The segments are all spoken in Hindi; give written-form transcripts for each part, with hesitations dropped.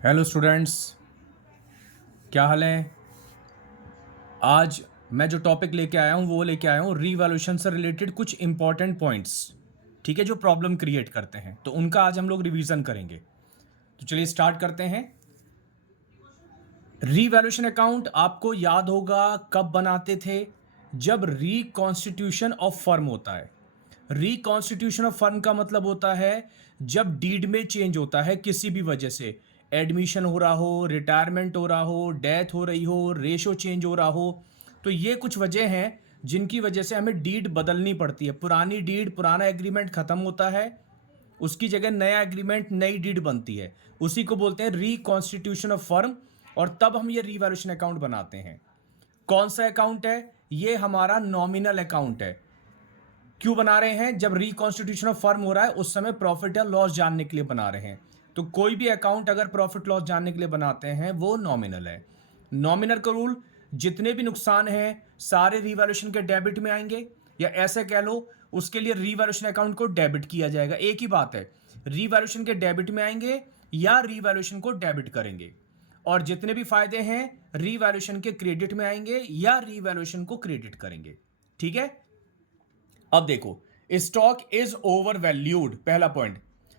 हेलो स्टूडेंट्स, क्या हाल है। आज मैं जो टॉपिक लेके आया हूँ वो लेके आया हूँ रीवैल्यूएशन से रिलेटेड कुछ इंपॉर्टेंट पॉइंट्स। ठीक है, जो प्रॉब्लम क्रिएट करते हैं तो उनका आज हम लोग रिवीजन करेंगे। तो चलिए स्टार्ट करते हैं। रीवैल्यूएशन अकाउंट आपको याद होगा कब बनाते थे, जब रिकॉन्स्टिट्यूशन ऑफ फर्म होता है। रिकॉन्स्टिट्यूशन ऑफ फर्म का मतलब होता है जब डीड में चेंज होता है किसी भी वजह से, एडमिशन हो रहा हो, रिटायरमेंट हो रहा हो, डेथ हो रही हो, रेशो चेंज हो रहा हो। तो ये कुछ वजह हैं जिनकी वजह से हमें डीड बदलनी पड़ती है। पुरानी डीड, पुराना एग्रीमेंट खत्म होता है, उसकी जगह नया एग्रीमेंट, नई डीड बनती है। उसी को बोलते हैं रिकॉन्स्टिट्यूशन ऑफ फर्म, और तब हम ये रिवैल्यूएशन अकाउंट बनाते हैं। कौन सा अकाउंट है ये? हमारा नॉमिनल अकाउंट है। क्यों बना रहे हैं? जब रिकॉन्स्टिट्यूशन ऑफ फर्म हो रहा है उस समय प्रॉफिट या लॉस जानने के लिए बना रहे हैं। तो कोई भी अकाउंट अगर प्रॉफिट लॉस जानने के लिए बनाते हैं वो नॉमिनल है। नॉमिनल का रूल, जितने भी नुकसान हैं सारे रिवैल्यूएशन के डेबिट में आएंगे, या ऐसे कह लो उसके लिए रिवैल्यूएशन अकाउंट को डेबिट किया जाएगा। एक ही बात है, रिवैल्यूएशन के डेबिट में आएंगे या रिवैल्यूएशन को डेबिट करेंगे। और जितने भी फायदे हैं रिवैल्यूएशन के क्रेडिट में आएंगे या रिवैल्यूएशन को क्रेडिट करेंगे। ठीक है, अब देखो, स्टॉक इज ओवर वैल्यूड, पहला पॉइंट।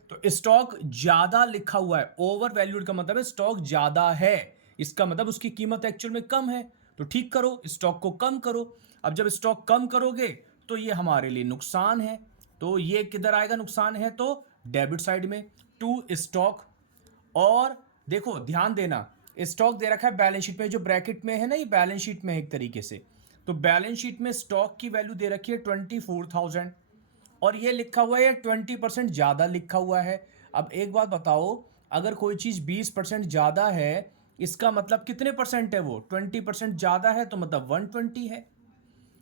तो स्टॉक ज्यादा लिखा हुआ है, ओवर वैल्यूड का मतलब है स्टॉक ज्यादा है, इसका मतलब उसकी कीमत एक्चुअल में कम है। तो ठीक करो, स्टॉक को कम करो। अब जब स्टॉक कम करोगे तो ये हमारे लिए नुकसान है। तो ये किधर आएगा? नुकसान है तो डेबिट साइड में, टू स्टॉक। और देखो ध्यान देना, स्टॉक दे रखा है बैलेंस शीट में, जो ब्रैकेट में है ना, ये बैलेंस शीट में है एक तरीके से। तो बैलेंस शीट में स्टॉक की वैल्यू दे रखी है 24,000, और ये लिखा हुआ है 20% ज़्यादा लिखा हुआ है। अब एक बात बताओ, अगर कोई चीज़ 20% ज़्यादा है, इसका मतलब कितने परसेंट है? वो 20% ज़्यादा है तो मतलब 120 है।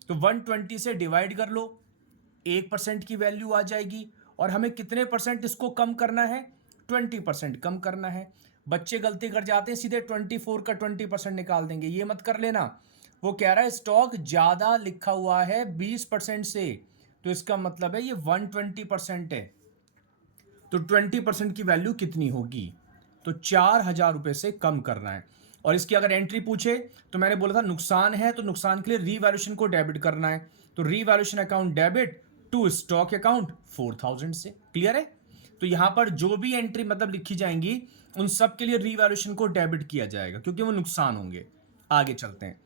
तो 120 से डिवाइड कर लो, 1% की वैल्यू आ जाएगी। और हमें कितने परसेंट इसको कम करना है? 20% कम करना है। बच्चे गलती कर जाते हैं, सीधे 24 का 20% निकाल देंगे, ये मत कर लेना। वो कह रहा है स्टॉक ज़्यादा लिखा हुआ है 20% से, तो इसका मतलब है ये 120% है। तो 20% की वैल्यू कितनी होगी? तो 4,000 रुपये से कम करना है। और इसकी अगर एंट्री पूछे तो मैंने बोला था नुकसान है तो नुकसान के लिए रीवैल्यूएशन को डेबिट करना है। तो revaluation account debit to stock account 4,000 से। क्लियर है? तो यहां पर जो भी एंट्री मतलब लिखी जाएंगी उन सब के लिए रीवैल्यूएशन को डेबिट किया जाएगा क्योंकि वो नुकसान होंगे। आगे चलते हैं।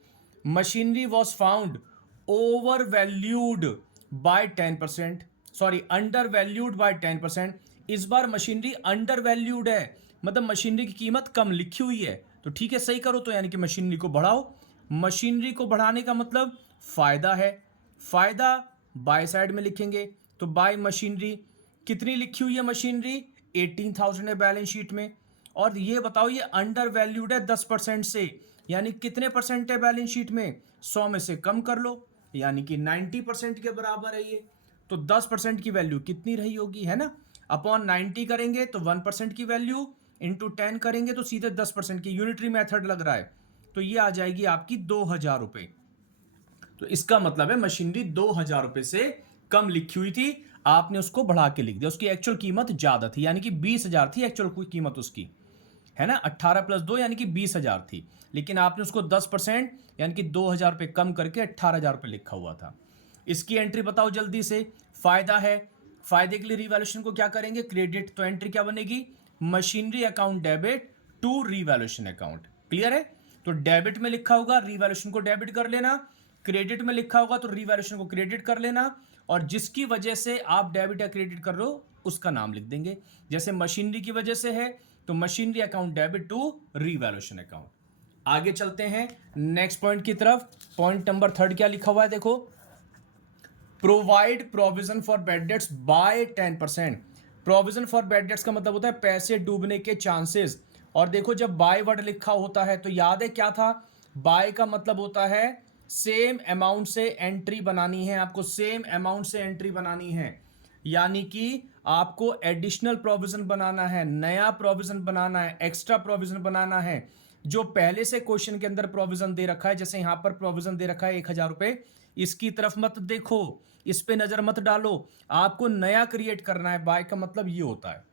Machinery was found over valued bye 10%, sorry under valued bye 10%। इस बार मशीनरी अंडर वैल्यूड है, मतलब मशीनरी की कीमत कम लिखी हुई है। तो ठीक है, सही करो, तो यानी कि मशीनरी को बढ़ाओ। मशीनरी को बढ़ाने का मतलब फायदा है, फायदा बाय साइड में लिखेंगे। तो बाय मशीनरी कितनी लिखी हुई है? मशीनरी 18,000 है बैलेंस शीट में। और ये बताओ, ये अंडर वैल्यूड है 10% से, यानी कितने परसेंट है बैलेंस शीट में? 100 में से कम कर लो, यानी कि 90% के बराबर है ये। तो 10% की वैल्यू कितनी रही होगी, है ना? अपॉन 90 करेंगे तो 1% की वैल्यू, इंटू 10 करेंगे तो सीधे 10% की, यूनिटरी मेथड लग रहा है। तो ये आ जाएगी आपकी 2,000 रुपये। तो इसका मतलब है मशीनरी 2,000 रुपये से कम लिखी हुई थी, आपने उसको बढ़ा के लिख दिया। उसकी एक्चुअल कीमत ज्यादा थी, यानी कि 20,000 थी एक्चुअल कीमत उसकी, है ना? 18 + 2 यानी कि 20,000 थी, लेकिन आपने उसको 10% यानी कि 2,000 रुपये कम करके 18,000 रुपये लिखा हुआ था। इसकी एंट्री बताओ जल्दी से। फायदा है, फायदे के लिए रिवैल्यूएशन को क्या करेंगे? क्रेडिट। तो एंट्री क्या बनेगी? Machinery account debit to revaluation account. Clear है? तो डेबिट में लिखा होगा रिवैल्यूएशन को डेबिट कर लेना, क्रेडिट में लिखा होगा तो रिवैल्यूएशन को क्रेडिट कर लेना, और जिसकी वजह से आप डेबिट या क्रेडिट कर रहे हो उसका नाम लिख देंगे। जैसे मशीनरी की वजह से है तो machinery account debit to revaluation account. आगे चलते हैं नेक्स्ट पॉइंट की तरफ। पॉइंट नंबर 3 क्या लिखा हुआ है? देखो, provide provision for bad debts by 10%। Provision for bad debts का मतलब होता है पैसे डूबने के चांसेस। और देखो, जब बाय वर्ड लिखा होता है तो याद है क्या था? बाय का मतलब होता है सेम अमाउंट से एंट्री बनानी है, आपको सेम अमाउंट से एंट्री बनानी है, यानी कि आपको एडिशनल प्रोविजन बनाना है, नया प्रोविजन बनाना है, एक्स्ट्रा प्रोविजन बनाना है। जो पहले से क्वेश्चन के अंदर प्रोविजन दे रखा है, जैसे यहां पर प्रोविजन दे रखा है 1,000 रुपए, इसकी तरफ मत देखो, इस पे नजर मत डालो, आपको नया क्रिएट करना है। बाय का मतलब ये होता है।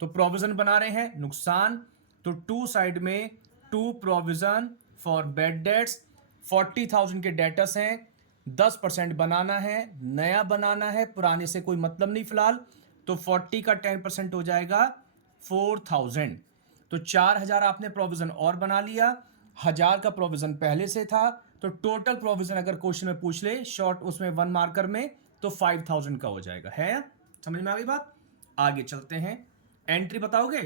तो प्रोविजन बना रहे हैं, नुकसान, तो टू साइड में to provision for bad debts, 40,000 के डेटर्स हैं, 10% बनाना है, नया बनाना है, पुराने से कोई मतलब नहीं फिलहाल, तो 40 का 10% हो जाएगा 4,000। तो 4,000 आपने प्रोविजन और बना लिया, 1,000 का प्रोविजन पहले से था, तो टोटल प्रोविजन अगर क्वेश्चन में पूछ ले शॉर्ट उसमें 1 मार्कर में, तो 5,000 का हो जाएगा। है समझ में आ गई बात? आगे चलते हैं, एंट्री बताओगे?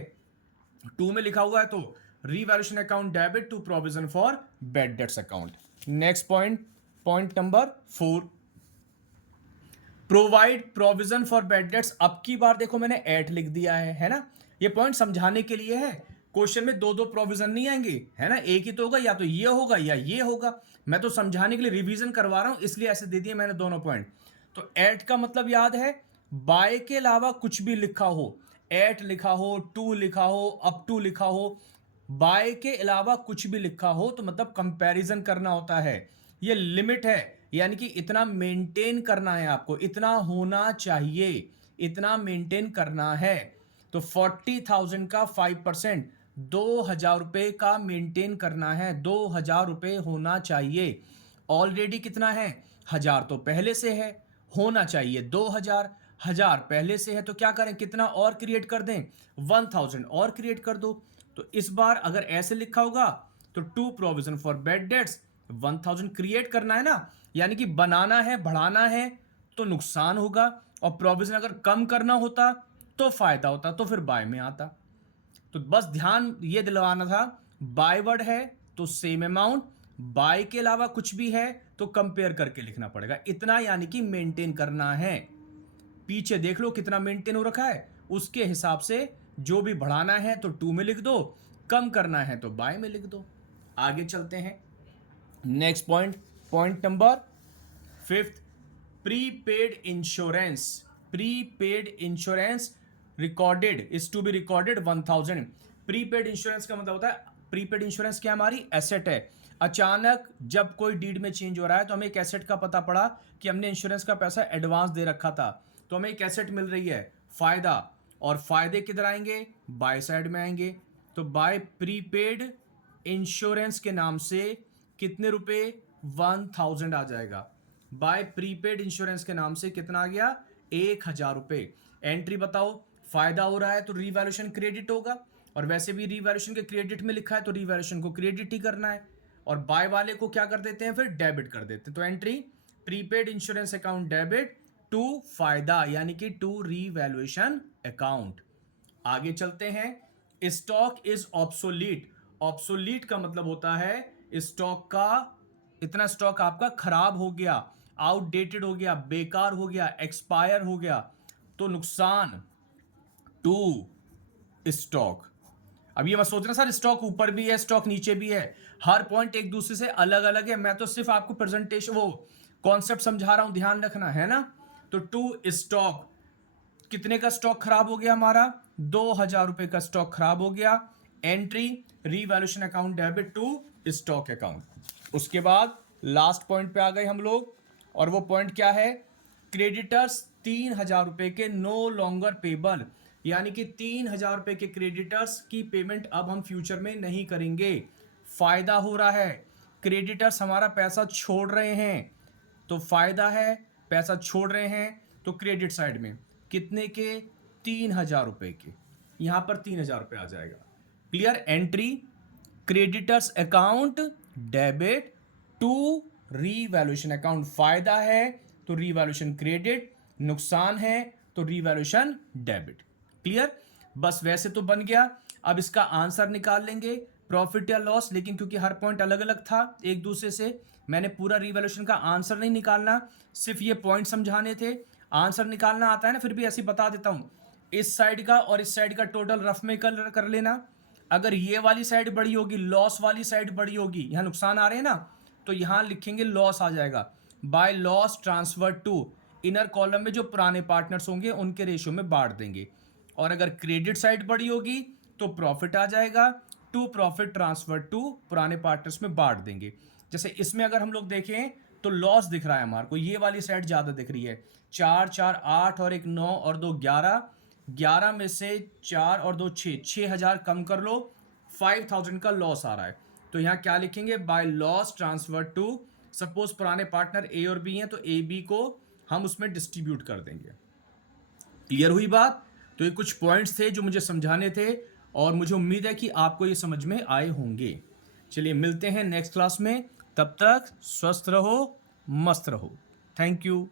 2 में लिखा हुआ है तो revaluation account debit to provision for bad debts account. Next point number 4, provide provision for bad debts. अब की बार देखो मैंने एट लिख दिया है ना, ये पॉइंट समझाने के लिए है। क्वेश्चन में दो दो प्रोविजन नहीं आएंगे, है ना, एक ही तो होगा, या तो ये होगा या ये होगा। मैं तो समझाने के लिए रिवीजन करवा रहा हूं, इसलिए ऐसे दे दिए मैंने दोनों पॉइंट। तो एट का मतलब याद है, बाय के अलावा कुछ भी लिखा हो, एट लिखा हो, टू लिखा हो, अप टू लिखा हो, बाय के अलावा कुछ भी लिखा हो तो मतलब कंपैरिजन करना होता है। ये लिमिट है, यानी कि इतना मेंटेन करना है आपको, इतना होना चाहिए, इतना मेंटेन करना है। तो 40,000 का 5%, 2,000 रुपए का मेंटेन करना है, 2,000 रुपए होना चाहिए। ऑलरेडी कितना है, 1,000 तो पहले से है, होना चाहिए 2,000, 1,000 पहले से है, तो क्या करें, कितना और क्रिएट कर दें, 1,000 और क्रिएट कर दो। तो इस बार अगर ऐसे लिखा होगा तो to provision for bad debts 1,000 create करना है ना, यानी कि बनाना है, बढ़ाना है, तो नुकसान होगा, और प्रोविजन अगर कम करना होता तो फायदा होता, तो फिर बाय में आता। तो बस ध्यान ये दिलवाना था, बाय वर्ड है तो सेम अमाउंट, बाय के अलावा कुछ भी है तो कंपेयर करके लिखना पड़ेगा, इतना यानी कि मेंटेन करना है। पीछे देख लो कितना मेंटेन हो रखा है, उसके हिसाब से जो भी बढ़ाना है तो टू में लिख दो, कम करना है तो बाय में लिख दो। आगे चलते हैं, next point number 5, prepaid insurance. Prepaid insurance recorded is to be recorded 1,000। Prepaid insurance का मतलब होता है, प्रीपेड इंश्योरेंस क्या हमारी एसेट है। अचानक जब कोई डीड में चेंज हो रहा है तो हमें एक एसेट का पता पड़ा कि हमने इंश्योरेंस का पैसा एडवांस दे रखा था, तो हमें एक एसेट मिल रही है, फायदा, और फायदे किधर आएंगे, बाय साइड में आएंगे। तो बाय प्रीपेड इंश्योरेंस के नाम से कितने रुपए, 1,000 आ जाएगा। बाय प्रीपेड इंश्योरेंस के नाम से कितना आ गया, 1,000 रुपए। एंट्री बताओ, फायदा हो रहा है तो रीवैल्यूएशन क्रेडिट होगा, और वैसे भी रीवैल्यूएशन के क्रेडिट में लिखा है तो रीवैल्यूएशन को क्रेडिट ही करना है, और बाय वाले को क्या कर देते हैं, फिर डेबिट कर देते हैं। तो entry prepaid insurance account debit to फायदा, यानी कि टू रीवैल्यूएशन अकाउंट। आगे चलते हैं, स्टॉक इज ऑब्सोलीट। ऑब्सोलीट का मतलब होता है स्टॉक का, इतना स्टॉक आपका खराब हो गया, आउटडेटेड हो गया, बेकार हो गया, एक्सपायर हो गया, तो नुकसान टू स्टॉक। अब ये मत सोचना सर स्टॉक ऊपर भी है स्टॉक नीचे भी है, हर पॉइंट एक दूसरे से अलग अलग है, मैं तो सिर्फ आपको प्रेजेंटेशन वो कॉन्सेप्ट समझा रहा हूं, ध्यान रखना है ना। तो टू स्टॉक, कितने का स्टॉक खराब हो गया हमारा, 2,000 रुपए का स्टॉक खराब हो गया। Entry revaluation account debit to stock account. उसके बाद लास्ट पॉइंट पे आ गए हम लोग, और वो पॉइंट क्या है, क्रेडिटर्स 3,000 रुपए के नो लॉन्गर पेबल, यानी कि 3,000 रुपए के क्रेडिटर्स की पेमेंट अब हम फ्यूचर में नहीं करेंगे। फायदा हो रहा है, क्रेडिटर्स हमारा पैसा छोड़ रहे हैं, तो फायदा है, पैसा छोड़ रहे हैं, तो क्रेडिट साइड में कितने के, 3,000 रुपए के, यहां पर 3,000 रुपए आ जाएगा। Clear. Entry creditors account debit to revaluation account, फायदा है तो रीवैल्यूएशन क्रेडिट, नुकसान है तो रीवैल्यूएशन डेबिट। क्लियर। बस वैसे तो बन गया, अब इसका आंसर निकाल लेंगे, प्रॉफिट या लॉस, लेकिन क्योंकि हर पॉइंट अलग अलग था एक दूसरे से, मैंने पूरा रीवैल्यूएशन का आंसर नहीं निकालना, सिर्फ ये पॉइंट समझाने थे। आंसर निकालना आता है ना, फिर भी ऐसे बता देता हूं, इस साइड का और इस साइड का टोटल रफ में कर लेना। अगर ये वाली साइड बड़ी होगी, लॉस वाली साइड बड़ी होगी, यहां नुकसान आ रहे हैं ना, तो यहां लिखेंगे लॉस आ जाएगा, by loss transfer to, inner column में जो पुराने पार्टनर्स होंगे उनके रेशियो में बांट देंगे। और अगर क्रेडिट साइड बड़ी होगी तो प्रॉफिट आ जाएगा, टू प्रॉफिट ट्रांसफर टू, पुराने पार्टनर्स में बांट देंगे। जैसे इसमें अगर हम लोग देखें तो लॉस दिख रहा है हमारे को, ये वाली साइड ज्यादा दिख रही है, 4 4 8 और 1 9 और 2 11, 11 में से 4 और 2 6, 6,000 कम कर लो, 5,000 का लॉस आ रहा है, तो यहाँ क्या लिखेंगे, by loss transfer to, suppose पुराने पार्टनर ए और बी हैं तो ए बी को हम उसमें डिस्ट्रीब्यूट कर देंगे। क्लियर हुई बात? तो ये कुछ पॉइंट्स थे जो मुझे समझाने थे और मुझे उम्मीद है कि आपको ये समझ में आए होंगे। चलिए मिलते हैं नेक्स्ट क्लास में, तब तक स्वस्थ रहो, मस्त रहो। Thank you.